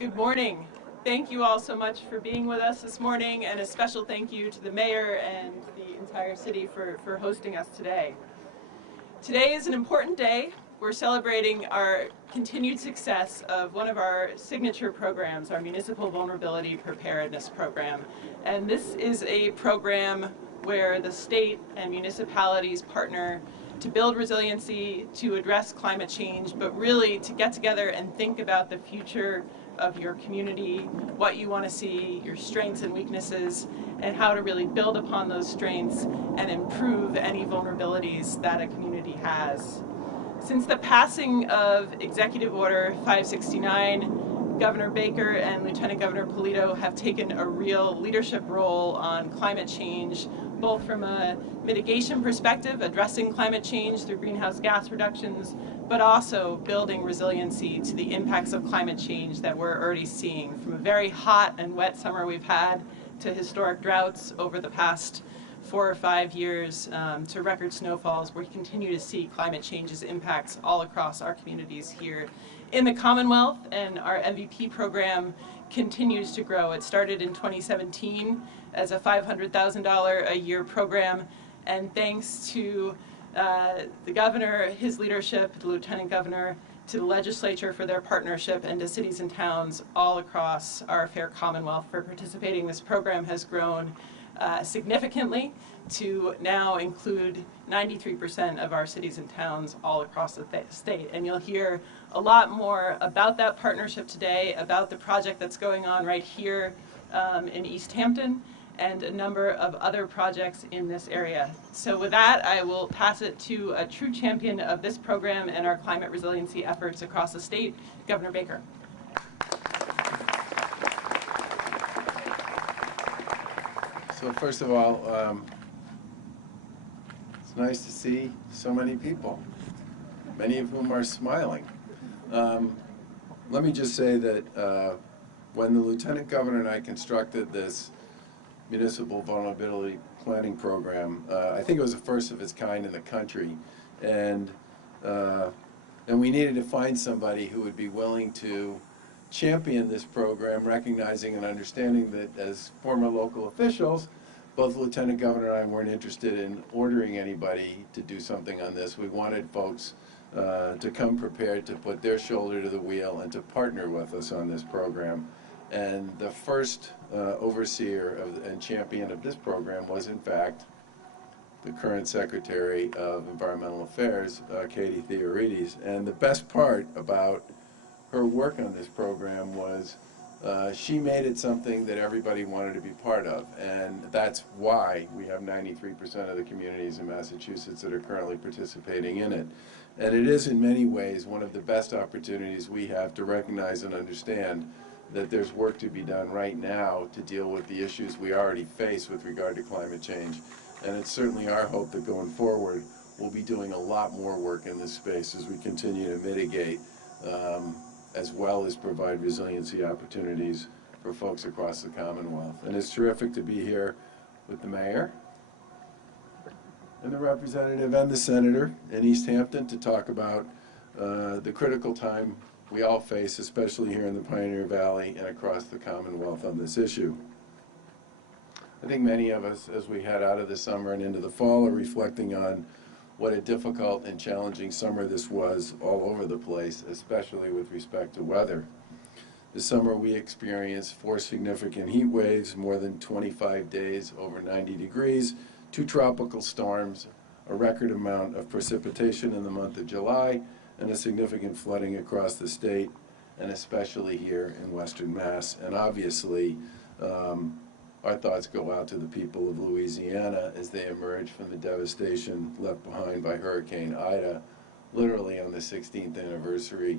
Good morning. Thank you all so much for being with us this morning, and a special thank you to the mayor and the entire city for hosting us today. Today is an important day. We're celebrating our continued success of one of our signature programs, our Municipal Vulnerability Preparedness program. And this is a program where the state and municipalities partner to build resiliency, to address climate change, but really to get together and think about the future of your community, what you want to see, your strengths and weaknesses, and how to really build upon those strengths and improve any vulnerabilities that a community has. Since the passing of Executive Order 569, Governor Baker and Lieutenant Governor Polito have taken a real leadership role on climate change, both from a mitigation perspective, addressing climate change through greenhouse gas reductions, but also building resiliency to the impacts of climate change that we're already seeing. From a very hot and wet summer we've had to historic droughts over the past 4 or 5 years, to record snowfalls, we continue to see climate change's impacts all across our communities here in the Commonwealth, and our MVP program continues to grow. It started in 2017 as a $500,000 a year program, and thanks to the governor, his leadership, the lieutenant governor, to the legislature for their partnership, and to cities and towns all across our fair Commonwealth for participating. This program has grown significantly to now include 93% of our cities and towns all across the state. And you'll hear a lot more about that partnership today, about the project that's going on right here in Easthampton, and a number of other projects in this area. So with that, I will pass it to a true champion of this program and our climate resiliency efforts across the state, Governor Baker. So first of all, it's nice to see so many people, many of whom are smiling. Let me just say that when the Lieutenant Governor and I constructed this Municipal Vulnerability Planning Program, I think it was the first of its kind in the country, and we needed to find somebody who would be willing to champion this program, recognizing and understanding that as former local officials, both the Lieutenant Governor and I weren't interested in ordering anybody to do something on this. We wanted folks to come prepared to put their shoulder to the wheel and to partner with us on this program. And the first overseer and champion of this program was, in fact, the current Secretary of Environmental Affairs, Katie Theorides. And the best part about her work on this program was she made it something that everybody wanted to be part of, and that's why we have 93% of the communities in Massachusetts that are currently participating in it. And it is in many ways one of the best opportunities we have to recognize and understand that there's work to be done right now to deal with the issues we already face with regard to climate change. And it's certainly our hope that going forward we'll be doing a lot more work in this space as we continue to mitigate as well as provide resiliency opportunities for folks across the Commonwealth. And it's terrific to be here with the mayor and the representative and the senator in Easthampton to talk about the critical time we all face, especially here in the Pioneer Valley and across the Commonwealth on this issue. I think many of us, as we head out of the summer and into the fall, are reflecting on what a difficult and challenging summer this was all over the place, especially with respect to weather. This summer we experienced 4 significant heat waves, more than 25 days over 90 degrees, 2 tropical storms, a record amount of precipitation in the month of July, and a significant flooding across the state, and especially here in Western Mass. And obviously, our thoughts go out to the people of Louisiana as they emerge from the devastation left behind by Hurricane Ida, literally on the 16th anniversary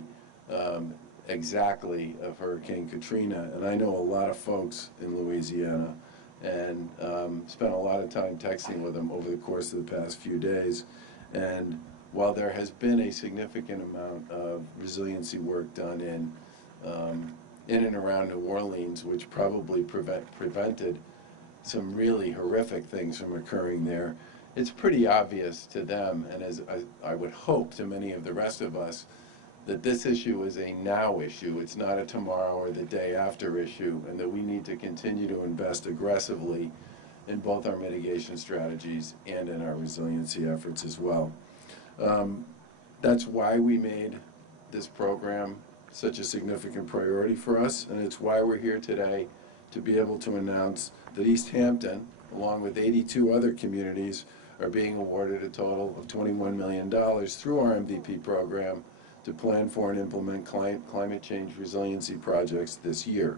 exactly of Hurricane Katrina. And I know a lot of folks in Louisiana, and spent a lot of time texting with them over the course of the past few days. And while there has been a significant amount of resiliency work done in and around New Orleans, which probably prevented some really horrific things from occurring there, it's pretty obvious to them, and as I would hope to many of the rest of us, that this issue is a now issue. It's not a tomorrow or the day after issue, and that we need to continue to invest aggressively in both our mitigation strategies and in our resiliency efforts as well. That's why we made this program such a significant priority for us, and it's why we're here today to be able to announce that Easthampton, along with 82 other communities, are being awarded a total of $21 million through our MVP program to plan for and implement climate change resiliency projects this year.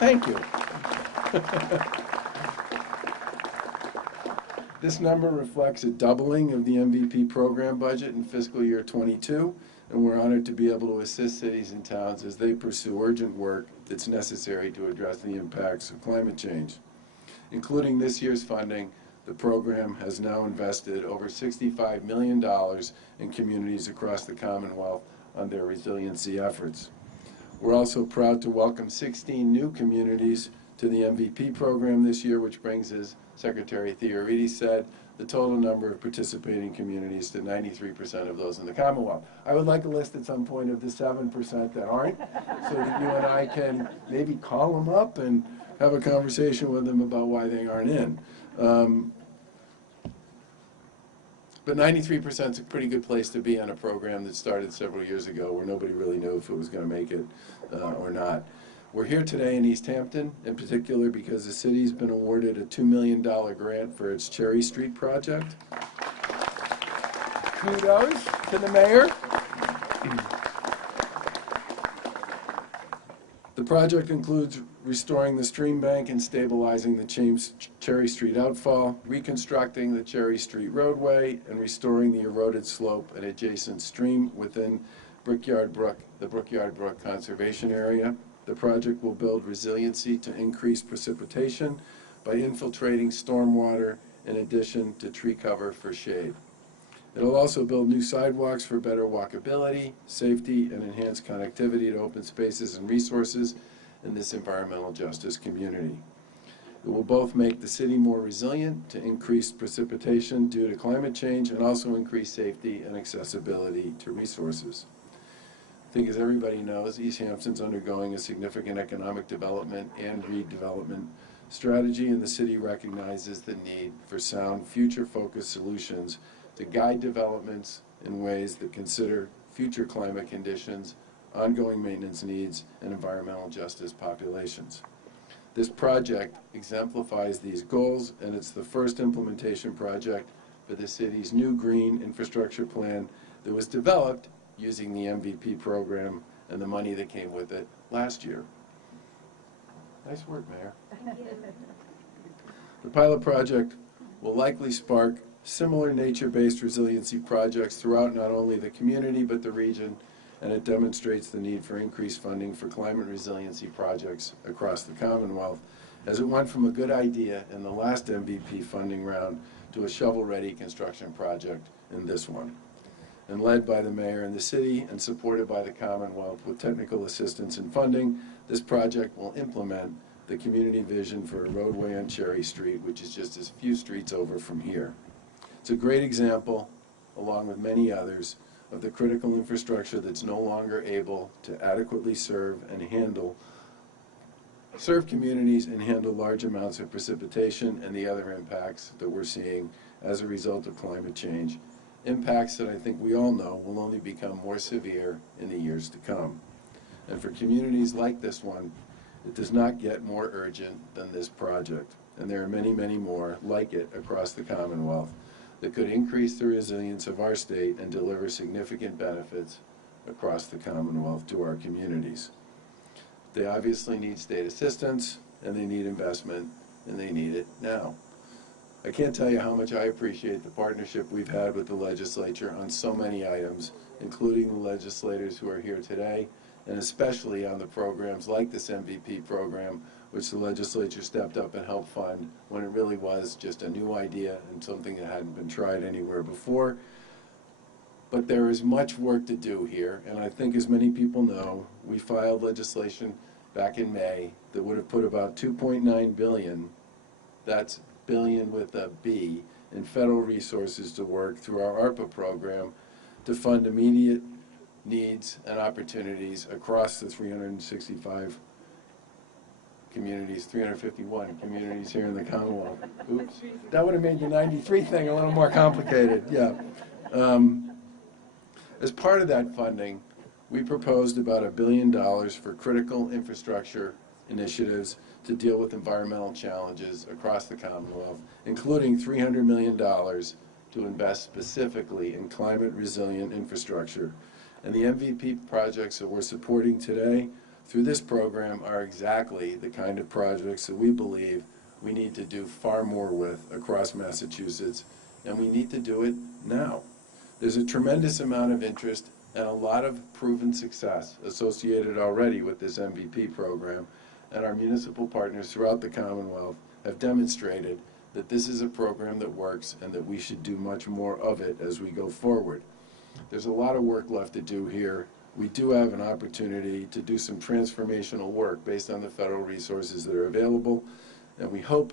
Thank you. This number reflects a doubling of the MVP program budget in fiscal year 22, and we're honored to be able to assist cities and towns as they pursue urgent work that's necessary to address the impacts of climate change. Including this year's funding, the program has now invested over $65 million in communities across the Commonwealth on their resiliency efforts. We're also proud to welcome 16 new communities to the MVP program this year, which brings, as Secretary Theoretti said, the total number of participating communities to 93% of those in the Commonwealth. I would like a list at some point of the 7% that aren't, so that you and I can maybe call them up and have a conversation with them about why they aren't in. But 93% is a pretty good place to be on a program that started several years ago where nobody really knew if it was going to make it or not. We're here today in Easthampton, in particular because the city's been awarded a $2 million grant for its Cherry Street project. Kudos to the mayor. The project includes restoring the stream bank and stabilizing the Cherry Street outfall, reconstructing the Cherry Street roadway, and restoring the eroded slope and adjacent stream within the Brookyard Brook Conservation Area. The project will build resiliency to increase precipitation by infiltrating stormwater in addition to tree cover for shade. It'll also build new sidewalks for better walkability, safety, and enhanced connectivity to open spaces and resources in this environmental justice community. It will both make the city more resilient to increased precipitation due to climate change and also increase safety and accessibility to resources. I think, as everybody knows, Easthampton's undergoing a significant economic development and redevelopment strategy, and the city recognizes the need for sound, future-focused solutions to guide developments in ways that consider future climate conditions, ongoing maintenance needs, and environmental justice populations. This project exemplifies these goals, and it's the first implementation project for the city's new green infrastructure plan that was developed using the MVP program and the money that came with it last year. Nice work, Mayor. The pilot project will likely spark similar nature-based resiliency projects throughout not only the community but the region, and it demonstrates the need for increased funding for climate resiliency projects across the Commonwealth, as it went from a good idea in the last MVP funding round to a shovel-ready construction project in this one. And led by the mayor and the city and supported by the Commonwealth with technical assistance and funding, this project will implement the community vision for a roadway on Cherry Street, which is just a few streets over from here. It's a great example, along with many others, of the critical infrastructure that's no longer able to adequately serve communities and handle large amounts of precipitation and the other impacts that we're seeing as a result of climate change. Impacts that I think we all know will only become more severe in the years to come. And for communities like this one, it does not get more urgent than this project. And there are many, many more like it across the Commonwealth that could increase the resilience of our state and deliver significant benefits across the Commonwealth to our communities. They obviously need state assistance, and they need investment, and they need it now. I can't tell you how much I appreciate the partnership we've had with the legislature on so many items, including the legislators who are here today, and especially on the programs like this MVP program, which the legislature stepped up and helped fund when it really was just a new idea and something that hadn't been tried anywhere before. But there is much work to do here, and I think, as many people know, we filed legislation back in May that would have put about $2.9 billion, that's billion with a B, in federal resources to work through our ARPA program to fund immediate needs and opportunities across the 365 communities, 351 communities here in the Commonwealth. Oops, that would have made the 93 thing a little more complicated, yeah. As part of that funding, we proposed about $1 billion for critical infrastructure initiatives to deal with environmental challenges across the Commonwealth, including $300 million to invest specifically in climate-resilient infrastructure. And the MVP projects that we're supporting today through this program are exactly the kind of projects that we believe we need to do far more with across Massachusetts, and we need to do it now. There's a tremendous amount of interest and a lot of proven success associated already with this MVP program, and our municipal partners throughout the Commonwealth have demonstrated that this is a program that works and that we should do much more of it as we go forward. There's a lot of work left to do here. We do have an opportunity to do some transformational work based on the federal resources that are available, and we hope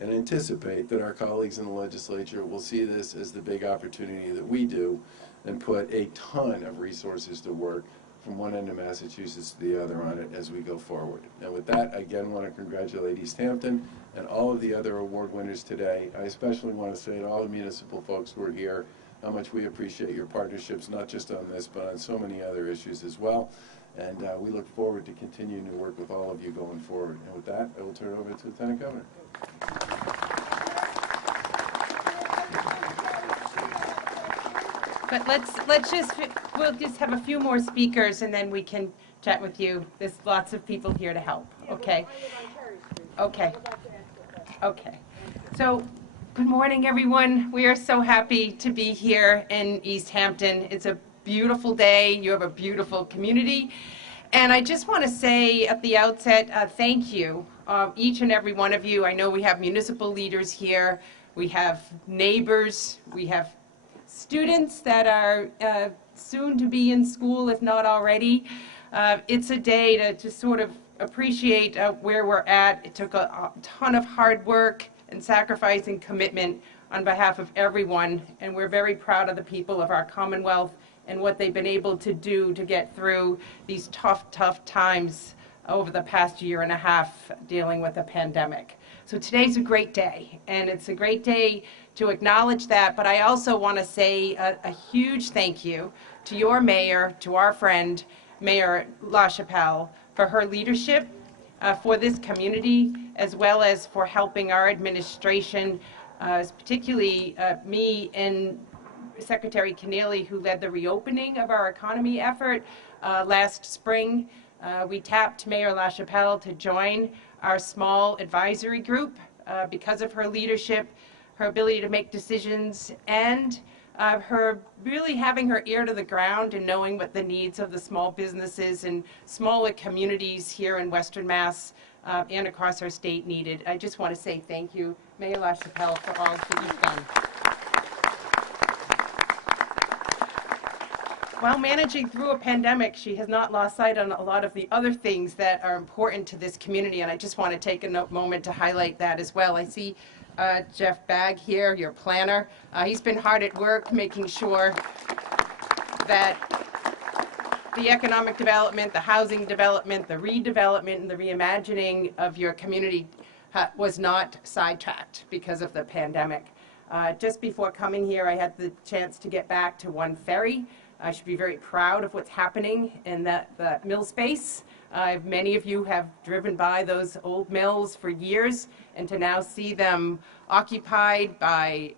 and anticipate that our colleagues in the legislature will see this as the big opportunity that we do and put a ton of resources to work from one end of Massachusetts to the other on it as we go forward. And with that, I again want to congratulate Easthampton and all of the other award winners today. I especially want to say to all the municipal folks who are here how much we appreciate your partnerships, not just on this, but on so many other issues as well. And we look forward to continuing to work with all of you going forward. And with that, I will turn it over to Lieutenant Governor. But we'll just have a few more speakers and then we can chat with you. There's lots of people here to help, okay? Okay. Okay. So, good morning, everyone. We are so happy to be here in Easthampton. It's a beautiful day. You have a beautiful community. And I just want to say at the outset, thank you, each and every one of you. I know we have municipal leaders here. We have neighbors. We have students that are soon to be in school, if not already. It's a day to just sort of appreciate where we're at. It took a ton of hard work and sacrifice and commitment on behalf of everyone, and we're very proud of the people of our Commonwealth and what they've been able to do to get through these tough times over the past year and a half dealing with a pandemic. So today's a great day, and it's a great day to acknowledge that, but I also want to say a huge thank you to your mayor, to our friend, Mayor LaChapelle, for her leadership for this community, as well as for helping our administration, particularly me and Secretary Keneally, who led the reopening of our economy effort last spring. We tapped Mayor LaChapelle to join our small advisory group because of her leadership, her ability to make decisions, and her really having her ear to the ground and knowing what the needs of the small businesses and smaller communities here in Western Mass and across our state needed. I just want to say thank you, Mayor LaChapelle, for all that you've done. While managing through a pandemic, she has not lost sight on a lot of the other things that are important to this community, and I just want to take a moment to highlight that as well. I see Jeff Bagg here, your planner. He's been hard at work making sure that the economic development, the housing development, the redevelopment, and the reimagining of your community was not sidetracked because of the pandemic. Just before coming here, I had the chance to get back to One Ferry. I should be very proud of what's happening in that mill space. Many of you have driven by those old mills for years, and to now see them occupied by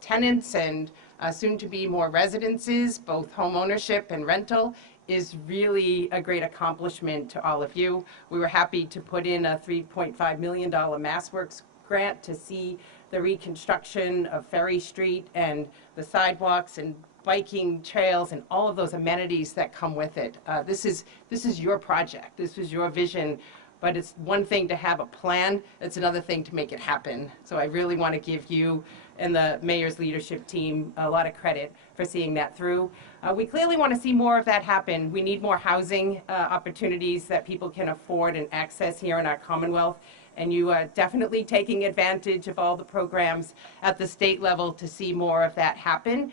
tenants and soon to be more residences, both home ownership and rental, is really a great accomplishment to all of you. We were happy to put in a $3.5 million MassWorks grant to see the reconstruction of Ferry Street and the sidewalks and biking trails and all of those amenities that come with it. This is your project. This is your vision. But it's one thing to have a plan. It's another thing to make it happen. So I really want to give you and the mayor's leadership team a lot of credit for seeing that through. We clearly want to see more of that happen. We need more housing opportunities that people can afford and access here in our Commonwealth. and you are definitely taking advantage of all the programs at the state level to see more of that happen.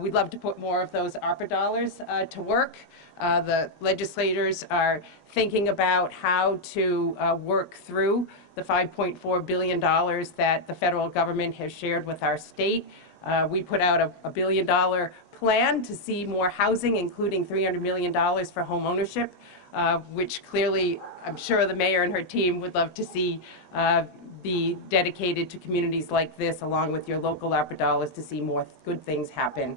We'd love to put more of those ARPA dollars to work. The legislators are thinking about how to work through the $5.4 billion that the federal government has shared with our state. We put out a $1 billion plan to see more housing, including $300 million for home ownership, which clearly I'm sure the mayor and her team would love to see be dedicated to communities like this, along with your local ARPA dollars, to see more good things happen,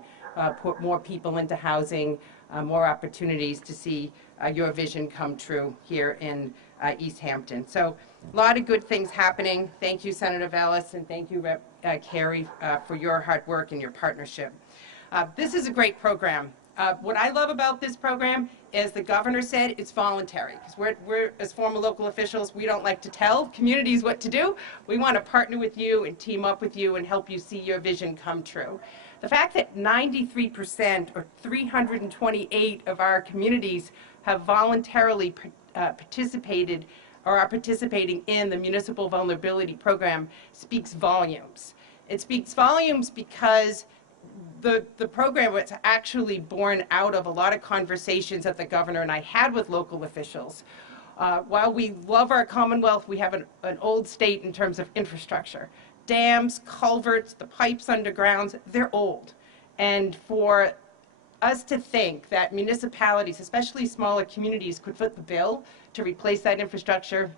put more people into housing, more opportunities to see your vision come true here in Easthampton. So a lot of good things happening. Thank you, Senator Velasquez, and thank you, Rep. Kerry, for your hard work and your partnership. This is a great program. What I love about this program is the governor said it's voluntary, because we're, as former local officials, we don't like to tell communities what to do. We want to partner with you and team up with you and help you see your vision come true. The fact that 93% or 328 of our communities have voluntarily participated or are participating in the Municipal Vulnerability Program speaks volumes. It speaks volumes because the program was actually born out of a lot of conversations that the governor and I had with local officials. While we love our Commonwealth, we have an old state in terms of infrastructure. Dams, culverts, the pipes underground, they're old. And for us to think that municipalities, especially smaller communities, could foot the bill to replace that infrastructure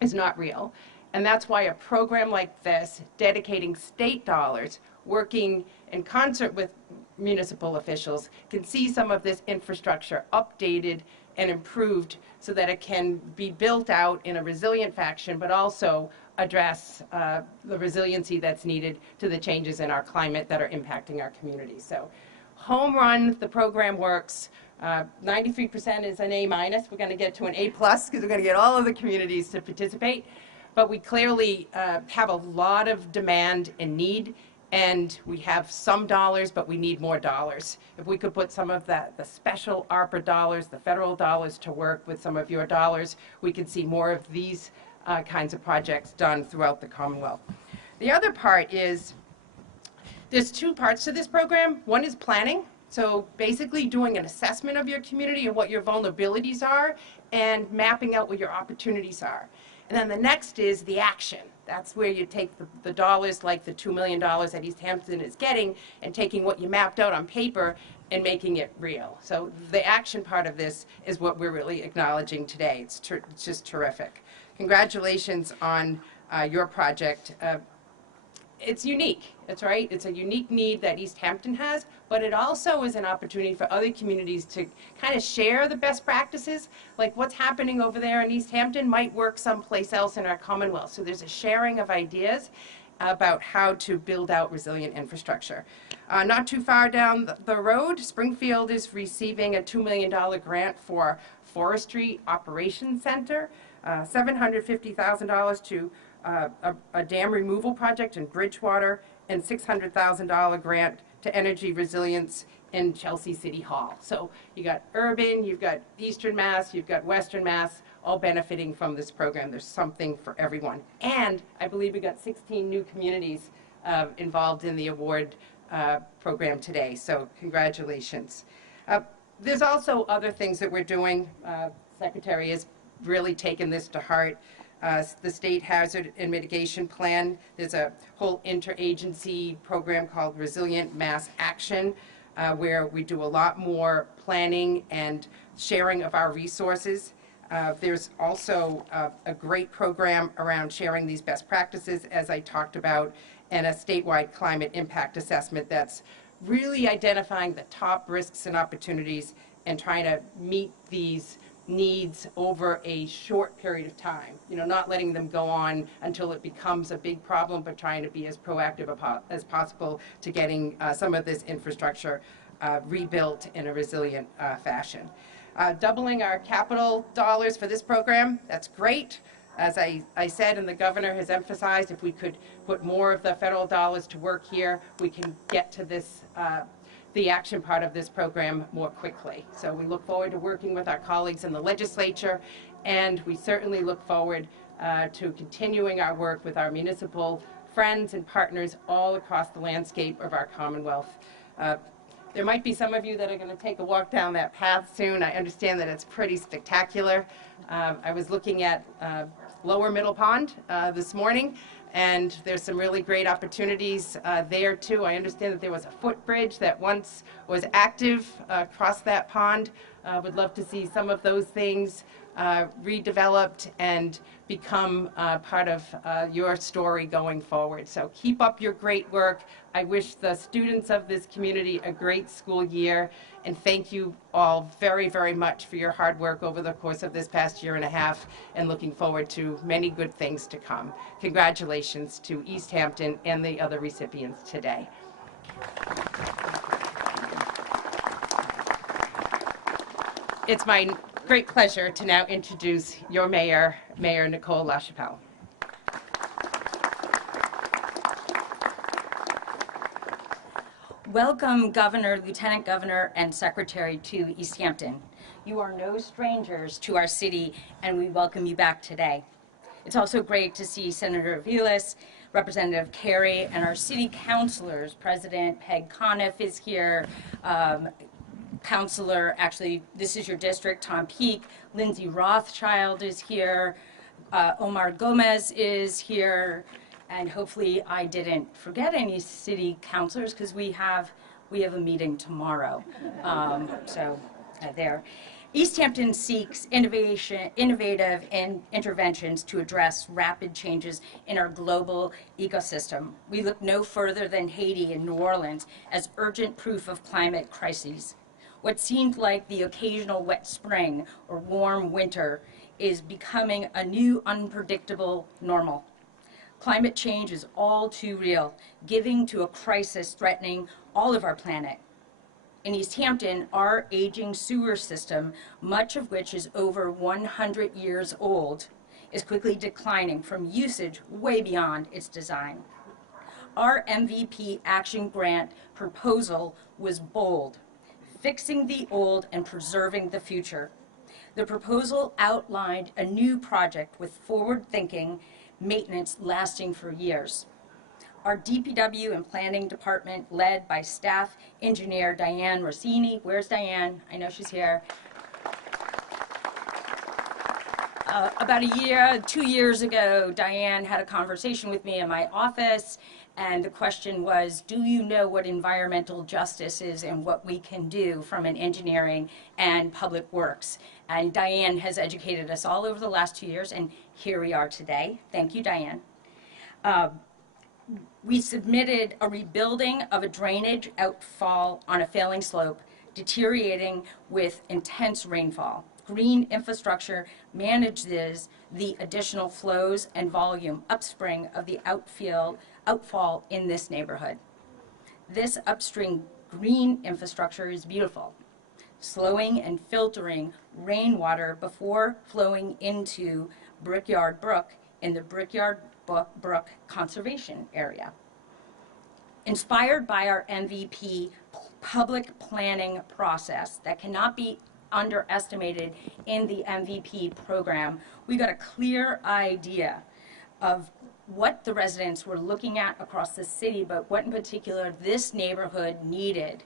is not real. And that's why a program like this, dedicating state dollars, working in concert with municipal officials, can see some of this infrastructure updated and improved so that it can be built out in a resilient fashion, but also address the resiliency that's needed to the changes in our climate that are impacting our communities. So home run, the program works. 93% is an A-. We're going to get to an A+ because we're going to get all of the communities to participate. But we clearly have a lot of demand and need, and we have some dollars, but we need more dollars. If we could put some of the special ARPA dollars, the federal dollars, to work with some of your dollars, we could see more of these kinds of projects done throughout the Commonwealth. The other part is, there's two parts to this program. One is planning. So basically doing an assessment of your community and what your vulnerabilities are and mapping out what your opportunities are. And then the next is the action. That's where you take the dollars, like the $2 million that Easthampton is getting, and taking what you mapped out on paper and making it real. So the action part of this is what we're really acknowledging today. It's just terrific. Congratulations on your project. It's unique, that's right. It's a unique need that Easthampton has, but it also is an opportunity for other communities to kind of share the best practices. Like what's happening over there in Easthampton might work someplace else in our Commonwealth. So there's a sharing of ideas about how to build out resilient infrastructure. Not too far down the road, Springfield is receiving a $2 million grant for Forestry Operations Center, $750,000 to a dam removal project in Bridgewater, and $600,000 grant to energy resilience in Chelsea City Hall. So you got urban, you've got Eastern Mass, you've got Western Mass, all benefiting from this program. There's something for everyone. And I believe we got 16 new communities involved in the award program today. So congratulations. There's also other things that we're doing. Secretary has really taken this to heart. The State Hazard and Mitigation Plan. There's a whole interagency program called Resilient Mass Action, where we do a lot more planning and sharing of our resources. There's also a great program around sharing these best practices, as I talked about, and a statewide climate impact assessment that's really identifying the top risks and opportunities and trying to meet these needs over a short period of time. You know, not letting them go on until it becomes a big problem, but trying to be as proactive as possible to getting some of this infrastructure rebuilt in a resilient fashion. Doubling our capital dollars for this program, that's great. As I said, and the governor has emphasized, if we could put more of the federal dollars to work here, we can get to this the action part of this program more quickly. So we look forward to working with our colleagues in the legislature, and we certainly look forward to continuing our work with our municipal friends and partners all across the landscape of our Commonwealth. There might be some of you that are going to take a walk down that path soon. I understand that it's pretty spectacular. I was looking at Lower Middle Pond this morning, and there's some really great opportunities there too. I understand that there was a footbridge that once was active across that pond. Would love to see some of those things redeveloped and become part of your story going forward. So keep up your great work. I wish the students of this community a great school year, and thank you all very, very much for your hard work over the course of this past year and a half, and looking forward to many good things to come. Congratulations to Easthampton and the other recipients today. It's my great pleasure to now introduce your mayor, Mayor Nicole LaChapelle. Welcome, Governor, Lieutenant Governor, and Secretary to Easthampton. You are no strangers to our city, and we welcome you back today. It's also great to see Senator Velasquez, Representative Kerry, and our city councilors. President Peg Conniff is here. Councilor, actually, this is your district, Tom Peake. Lindsay Rothschild is here. Omar Gomez is here. And hopefully I didn't forget any city councilors, because we have a meeting tomorrow. There. Easthampton seeks innovative interventions to address rapid changes in our global ecosystem. We look no further than Haiti and New Orleans as urgent proof of climate crises. What seemed like the occasional wet spring or warm winter is becoming a new unpredictable normal. Climate change is all too real, giving to a crisis threatening all of our planet. In Easthampton, our aging sewer system, much of which is over 100 years old, is quickly declining from usage way beyond its design. Our MVP Action Grant proposal was bold, fixing the old and preserving the future. The proposal outlined a new project with forward-thinking maintenance lasting for years. Our DPW and Planning Department, led by Staff Engineer Diane Rossini. Where's Diane? I know she's here. About 2 years ago, Diane had a conversation with me in my office, and the question was, do you know what environmental justice is and what we can do from an engineering and public works? And Diane has educated us all over the last 2 years, and here we are today. Thank you, Diane. We submitted a rebuilding of a drainage outfall on a failing slope, deteriorating with intense rainfall. Green infrastructure manages the additional flows and volume upspring of the outfall in this neighborhood. This upstream green infrastructure is beautiful, slowing and filtering rainwater before flowing into Brickyard Brook in the Brickyard Brook Conservation Area. Inspired by our MVP public planning process that cannot be underestimated in the MVP program, we got a clear idea of what the residents were looking at across the city, but what in particular this neighborhood needed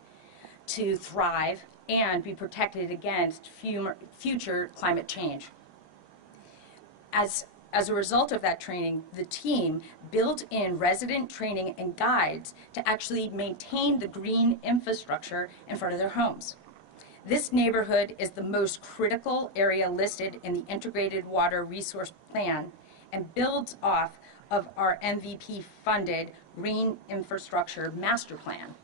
to thrive and be protected against future climate change. As a result of that training, the team built in resident training and guides to actually maintain the green infrastructure in front of their homes. This neighborhood is the most critical area listed in the Integrated Water Resource Plan and builds off of our MVP-funded Green Infrastructure Master Plan.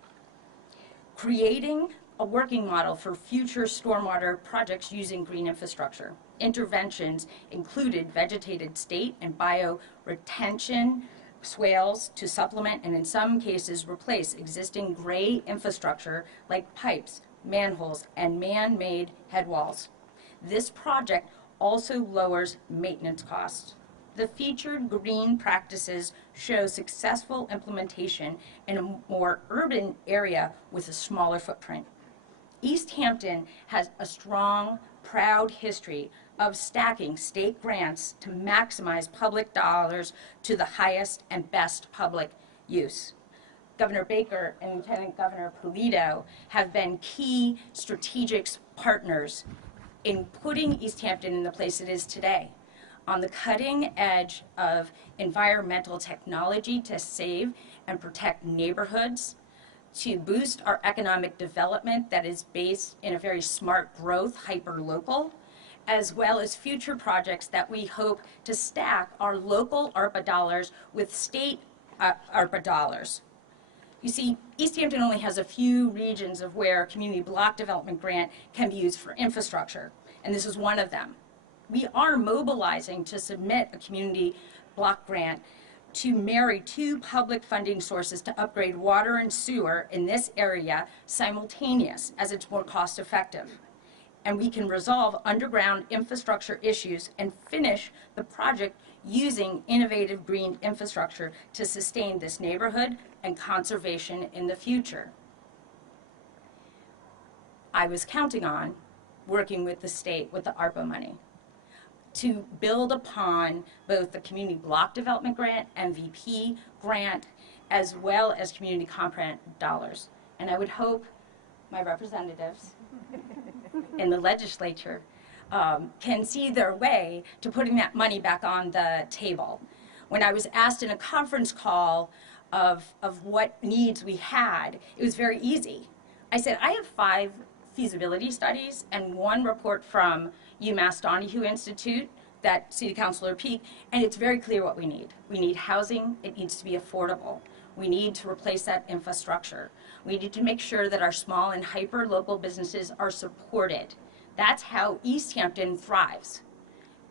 Creating a working model for future stormwater projects using green infrastructure. Interventions included vegetated state and bioretention swales to supplement and in some cases replace existing gray infrastructure like pipes, manholes, and man-made head walls. This project also lowers maintenance costs. The featured green practices show successful implementation in a more urban area with a smaller footprint. Easthampton has a strong proud history of stacking state grants to maximize public dollars to the highest and best public use. Governor Baker and Lieutenant Governor Polito have been key strategic partners in putting Easthampton in the place it is today, on the cutting edge of environmental technology to save and protect neighborhoods, to boost our economic development that is based in a very smart growth, hyper-local, as well as future projects that we hope to stack our local ARPA dollars with state ARPA dollars. You see, Easthampton only has a few regions of where a community block development grant can be used for infrastructure, and this is one of them. We are mobilizing to submit a community block grant to marry two public funding sources to upgrade water and sewer in this area simultaneous, as it's more cost effective. And we can resolve underground infrastructure issues and finish the project using innovative green infrastructure to sustain this neighborhood and conservation in the future. I was counting on working with the state with the ARPA money to build upon both the community block development grant, MVP grant, as well as community comp grant dollars. And I would hope my representatives in the legislature can see their way to putting that money back on the table. When I was asked in a conference call of what needs we had, it was very easy. I said, I have 5 feasibility studies and 1 report from UMass Donahue Institute that City Councilor Peak, and it's very clear what we need. We need housing, it needs to be affordable. We need to replace that infrastructure. We need to make sure that our small and hyper-local businesses are supported. That's how Easthampton thrives.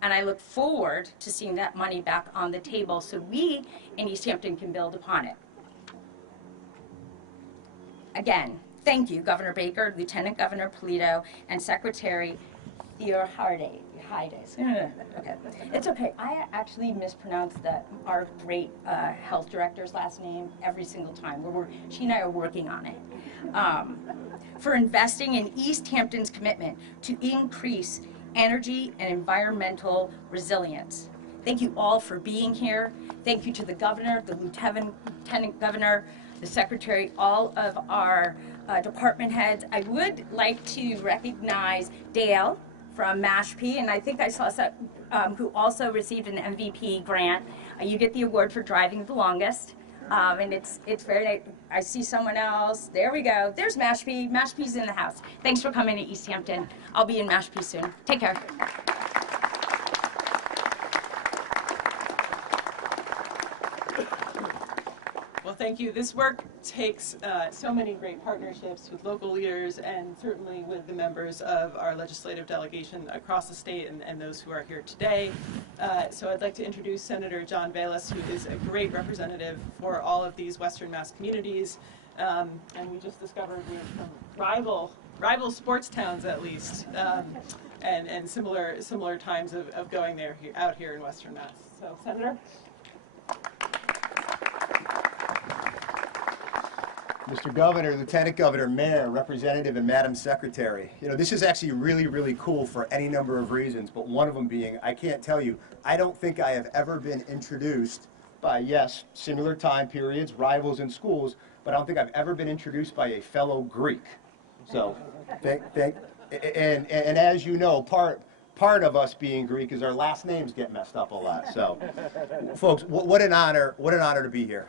And I look forward to seeing that money back on the table so we in Easthampton can build upon it. Again, thank you, Governor Baker, Lieutenant Governor Polito, and Secretary Theohardes. Okay. It's okay. I actually mispronounce our great health director's last name every single time. She and I are working on it. For investing in Easthampton's commitment to increase energy and environmental resilience. Thank you all for being here. Thank you to the governor, the lieutenant governor, the secretary, all of our department heads. I would like to recognize Dale from Mashpee, and I think I saw some, who also received an MVP grant. You get the award for driving the longest, and it's very nice. I see someone else. There we go. There's Mashpee. Mashpee's in the house. Thanks for coming to Easthampton. I'll be in Mashpee soon. Take care. Well, thank you. This work takes so many great partnerships with local leaders and certainly with the members of our legislative delegation across the state and those who are here today. So I'd like to introduce Senator John Velasquez, who is a great representative for all of these Western Mass communities. And we just discovered we're from rival sports towns, at least, and similar times of going there out here in Western Mass. So, Senator. Mr. Governor, Lieutenant Governor, Mayor, Representative, and Madam Secretary. You know, this is actually really, really cool for any number of reasons, but one of them being, I can't tell you, I don't think I have ever been introduced by, yes, similar time periods, rivals in schools, but I don't think I've ever been introduced by a fellow Greek. So, and as you know, part of us being Greek is our last names get messed up a lot. So, folks, what an honor to be here.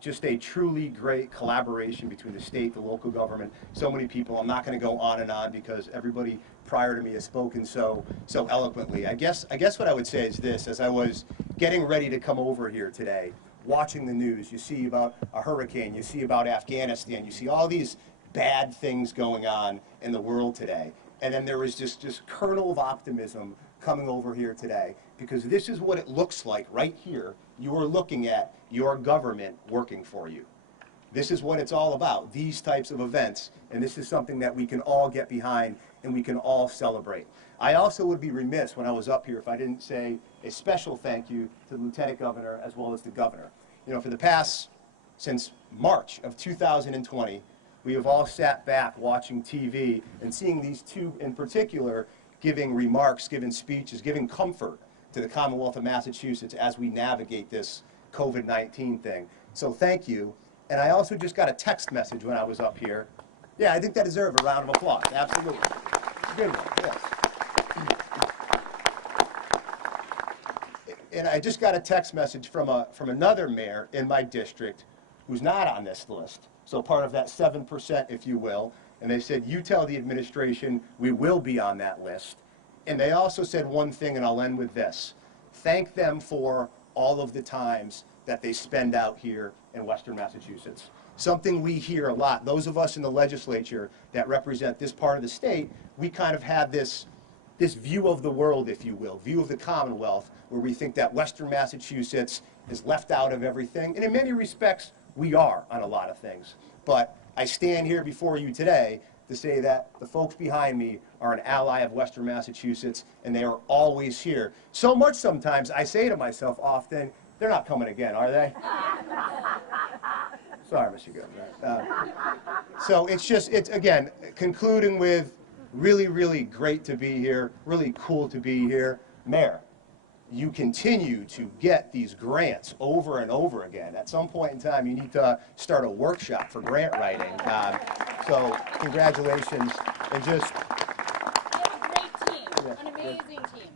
Just a truly great collaboration between the state, the local government, so many people. I'm not going to go on and on because everybody prior to me has spoken so eloquently. I guess what I would say is this: as I was getting ready to come over here today, watching the news, you see about a hurricane, you see about Afghanistan, you see all these bad things going on in the world today. And then there was just this kernel of optimism coming over here today, because this is what it looks like right here. You are looking at your government working for you. This is what it's all about, these types of events, and this is something that we can all get behind and we can all celebrate. I also would be remiss when I was up here if I didn't say a special thank you to the Lieutenant Governor as well as the Governor. You know, for the past, since March of 2020, we have all sat back watching TV and seeing these two in particular giving remarks, giving speeches, giving comfort to the Commonwealth of Massachusetts as we navigate this COVID-19 thing. So thank you. And I also just got a text message when I was up here. Yeah, I think that deserves a round of applause. Absolutely. Good one, yes. And I just got a text message from another mayor in my district who's not on this list, so part of that 7%, if you will. And they said, you tell the administration we will be on that list. And they also said one thing, and I'll end with this. Thank them for all of the times that they spend out here in Western Massachusetts. Something we hear a lot. Those of us in the legislature that represent this part of the state, we kind of have this view of the world, if you will, view of the Commonwealth, where we think that Western Massachusetts is left out of everything. And in many respects, we are on a lot of things. But I stand here before you today to say that the folks behind me are an ally of Western Massachusetts, and they are always here. So much sometimes I say to myself often, they're not coming again, are they? Sorry, Mr. Governor. So it's again, concluding with really, really great to be here, really cool to be here. Mayor, you continue to get these grants over and over again. At some point in time, you need to start a workshop for grant writing. So congratulations, and just... We have a great team, an amazing team.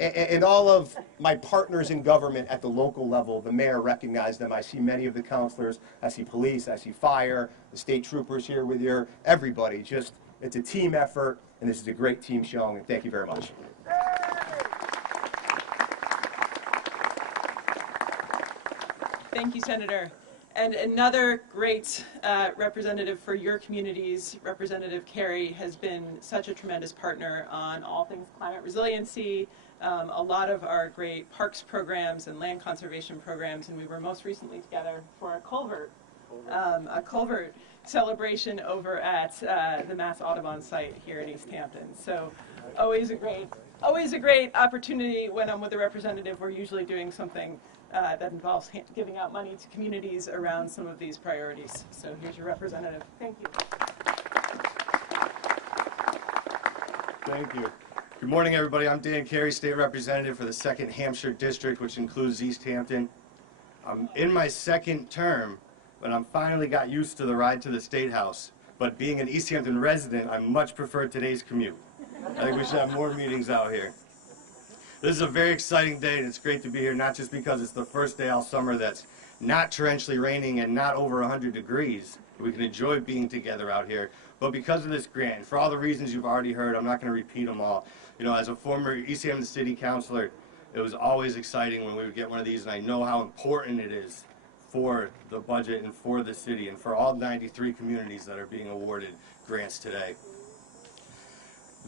And all of my partners in government at the local level, the mayor recognized them. I see many of the councilors, I see police, I see fire, the state troopers here with you, everybody. Just, it's a team effort, and this is a great team showing, and thank you very much. Thank you, Senator. And another great representative for your communities, Representative Kerry, has been such a tremendous partner on all things climate resiliency, a lot of our great parks programs and land conservation programs, and we were most recently together for a culvert celebration over at the Mass Audubon site here in Easthampton. So always a great opportunity when I'm with a representative. We're usually doing something that involves giving out money to communities around some of these priorities. So here's your representative. Thank you. Thank you. Good morning, everybody. I'm Dan Kerry, State Representative for the 2nd Hampshire District, which includes Easthampton. I'm in my 2nd term, but I'm finally got used to the ride to the State House. But being an Easthampton resident, I much prefer today's commute. I think we should have more meetings out here. This is a very exciting day, and it's great to be here, not just because it's the first day all summer that's not torrentially raining and not over 100 degrees. We can enjoy being together out here, but because of this grant, and for all the reasons you've already heard, I'm not going to repeat them all. You know, as a former Easthampton City Councilor, it was always exciting when we would get one of these, and I know how important it is for the budget and for the city and for all 93 communities that are being awarded grants today.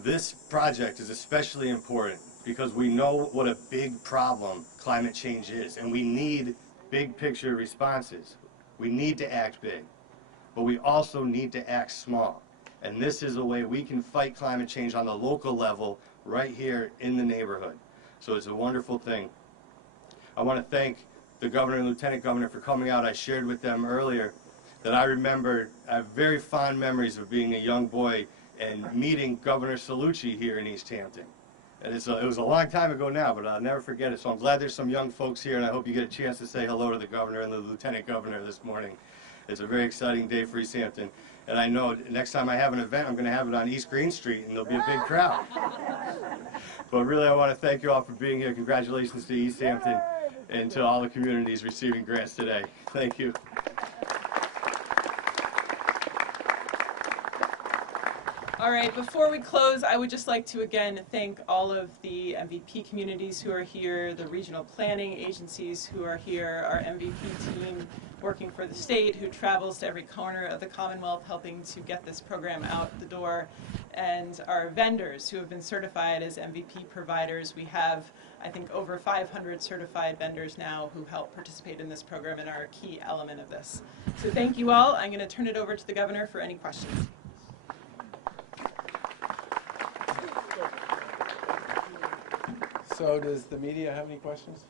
This project is especially important because we know what a big problem climate change is, and we need big picture responses. We need to act big, but we also need to act small. And this is a way we can fight climate change on the local level right here in the neighborhood. So it's a wonderful thing. I want to thank the governor and lieutenant governor for coming out. I shared with them earlier that I have very fond memories of being a young boy and meeting Governor Cellucci here in Easthampton. And it was a long time ago now, but I'll never forget it. So I'm glad there's some young folks here, and I hope you get a chance to say hello to the governor and the lieutenant governor this morning. It's a very exciting day for Easthampton. And I know next time I have an event, I'm going to have it on East Green Street, and there'll be a big crowd. But really, I want to thank you all for being here. Congratulations to Easthampton and to all the communities receiving grants today. Thank you. All right, before we close, I would just like to again thank all of the MVP communities who are here, the regional planning agencies who are here, our MVP team working for the state who travels to every corner of the Commonwealth helping to get this program out the door, and our vendors who have been certified as MVP providers. We have, I think, over 500 certified vendors now who help participate in this program and are a key element of this. So thank you all. I'm going to turn it over to the governor for any questions. So does the media have any questions?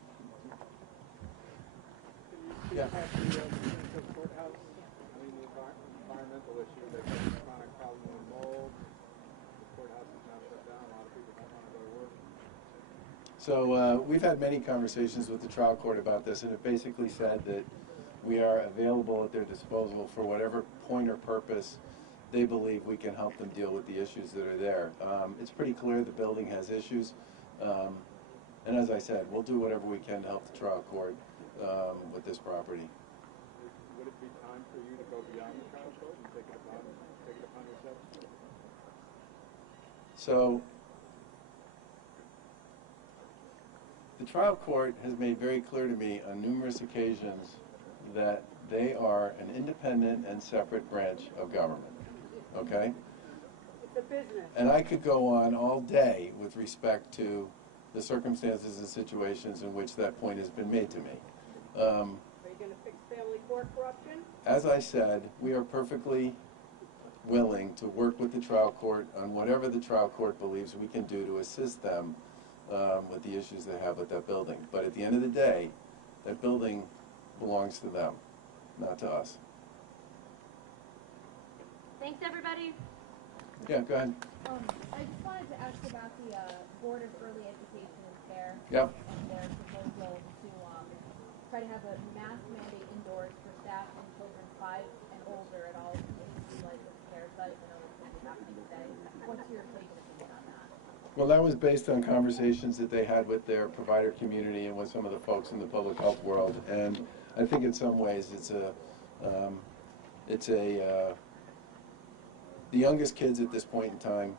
Yeah. The courthouse, I mean, the environmental issue, there's a chronic problem with mold. The courthouse is now shut down. A lot of people So we've had many conversations with the trial court about this, and it basically said that we are available at their disposal for whatever point or purpose they believe we can help them deal with the issues that are there. It's pretty clear the building has issues, and as I said, we'll do whatever we can to help the trial court with this property. Would it be time for you to go beyond the trial court and take it upon yourself? So the trial court has made very clear to me on numerous occasions that they are an independent and separate branch of government, okay? It's a business. And I could go on all day with respect to the circumstances and situations in which that point has been made to me. Are you going to fix family court corruption? As I said, we are perfectly willing to work with the trial court on whatever the trial court believes we can do to assist them with the issues they have with that building. But at the end of the day, that building belongs to them, not to us. Thanks, everybody. Yeah, go ahead. I just wanted to ask about the Board of Early Education and Care. Yep. And their proposal to try to have a mask mandate indoors for staff and children 5 and older at all licensed care sites. I know that's going to be happening today. What's your take and opinion on that? Well, that was based on conversations that they had with their provider community and with some of the folks in the public health world. And I think in some ways the youngest kids at this point in time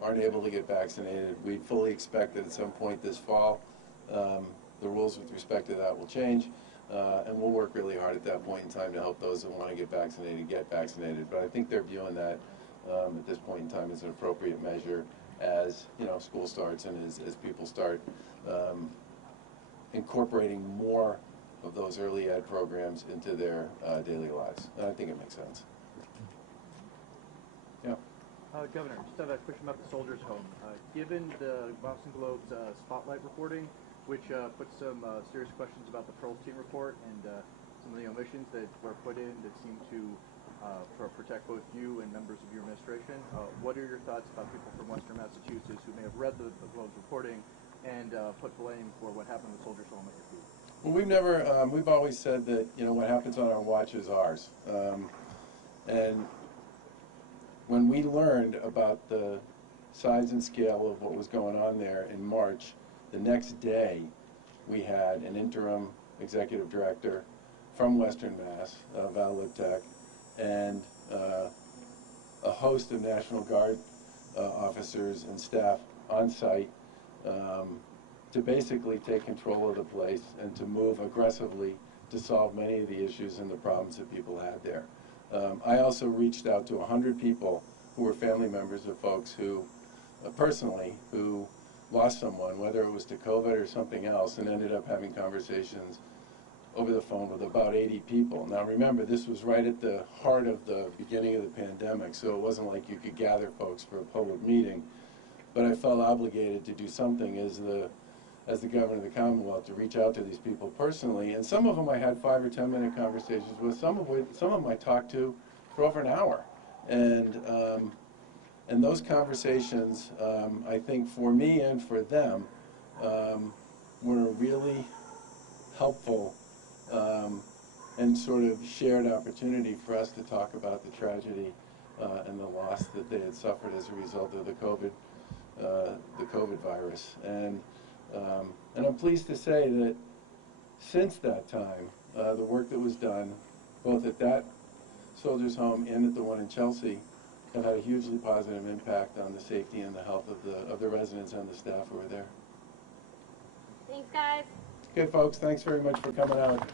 aren't able to get vaccinated. We fully expect that at some point this fall, the rules with respect to that will change. And we'll work really hard at that point in time to help those that want to get vaccinated. But I think they're viewing that at this point in time as an appropriate measure as school starts and as people start incorporating more of those early ed programs into their daily lives. And I think it makes sense. Yeah. Governor, just have a question about the Soldiers' Home. Given the Boston Globe's spotlight reporting, which put some serious questions about the Pearl Team report and some of the omissions that were put in that seem to protect both you and members of your administration, what are your thoughts about people from Western Massachusetts who may have read the Globe's reporting and put blame for what happened with Soldiers' Home at your feet? Well, we've always said that what happens on our watch is ours. And when we learned about the size and scale of what was going on there in March, the next day we had an interim executive director from Western Mass, Val Liptak, and a host of National Guard officers and staff on site to basically take control of the place and to move aggressively to solve many of the issues and the problems that people had there. I also reached out to 100 people who were family members of folks who, personally, who lost someone, whether it was to COVID or something else, and ended up having conversations over the phone with about 80 people. Now remember, this was right at the heart of the beginning of the pandemic, so it wasn't like you could gather folks for a public meeting. But I felt obligated to do something as the governor of the Commonwealth to reach out to these people personally. And some of them I had 5 or 10 minute conversations with. Some of them I talked to for over an hour. And those conversations, I think for me and for them, were really helpful and sort of shared opportunity for us to talk about the tragedy and the loss that they had suffered as a result of the COVID virus. And I'm pleased to say that since that time, the work that was done, both at that Soldiers' Home and at the one in Chelsea, have had a hugely positive impact on the safety and the health of the residents and the staff who are there. Thanks, guys. Okay, folks, thanks very much for coming out.